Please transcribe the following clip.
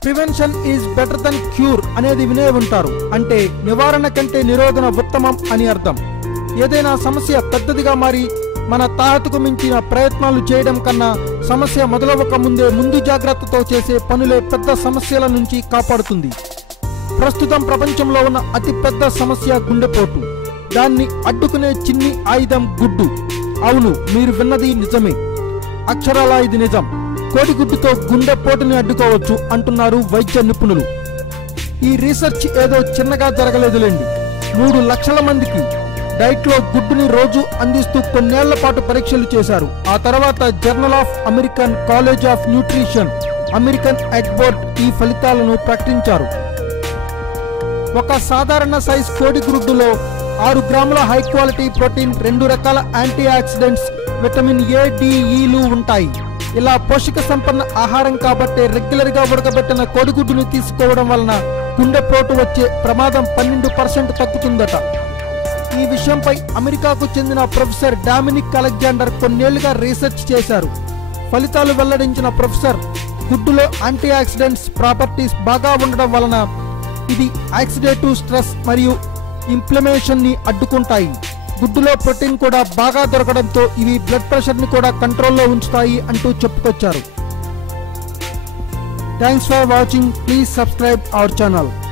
Prevention is better than cure అనేది వినే ఉంటారు. అంటే నివారణ కంటే నిరోధన ఉత్తమం అని అర్థం. ఏదైనా సమస్య పెద్దదిగా మారి మన తాహతుకు మించిన ప్రయత్నాలు చేయడం కన్నా సమస్య మొదలవక ముందే ముందు జాగ్రత్తతో చేసే పనులే పెద్ద సమస్యల నుంచి కాపాడుతుంది. ప్రస్తుతం ప్రపంచంలో ఉన్న అతిపెద్ద సమస్య గుండెపోటు. దాన్ని అడ్డుకునే చిన్ని ఆయుధం గుడ్డు. అవును, మీరు విన్నది నిజమే. అక్షరాలా ఇది నిజం. కోడిగుడ్డుతో గుండెపోటుని అడ్డుకోవచ్చు అంటున్నారు వైద్య నిపుణులు. ఈ రీసెర్చ్ ఏదో చిన్నగా జరగలేదులేండి. 3 లక్షల మందికి డైట్లో గుడ్డుని రోజు అందిస్తూ కొన్నేళ్ల పాటు పరీక్షలు చేశారు. ఆ తర్వాత journal of American college of nutrition, American egg board ఈ ఫలితాలను ప్రకటించారు. ఒక సాధారణ సైజ్ కోడిగుడ్డులో 6 గ్రాముల హై క్వాలిటీ ప్రోటీన్, 2 రకాల anti oxidants, vitamin A, D, ఈలు ఉంటాయి. ఇలా పోషక సంపన్న ఆహారం కాబట్టి రెగ్యులర్ గా ఉడకబెట్టిన కోడిగుడ్డుని తీసుకోవడం వలన గుండెపోటు వచ్చే ప్రమాదం 12% తగ్గుతుందట. ఈ విషయంపై అమెరికాకు చెందిన ప్రొఫెసర్ డామినిక్ అలెగ్జాండర్ కొన్నేళ్లుగా రీసెర్చ్ చేశారు. ఫలితాలు వెల్లడించిన ప్రొఫెసర్ గుడ్డులో యాంటీ ఆక్సిడెంట్స్ ప్రాపర్టీస్ బాగా ఉండడం వలన ఇది ఆక్సిడేటివ్ స్ట్రెస్ మరియు ఇన్ఫ్లమేషన్ ని అడ్డుకుంటాయి. గుడ్డులో ప్రోటీన్ కూడా బాగా దొరకడంతో ఇవి బ్లడ్ ప్రెషర్ ని కూడా కంట్రోల్లో ఉంచుతాయి అంటూ చెప్పుకొచ్చారు. Thanks for watching. Please subscribe our channel.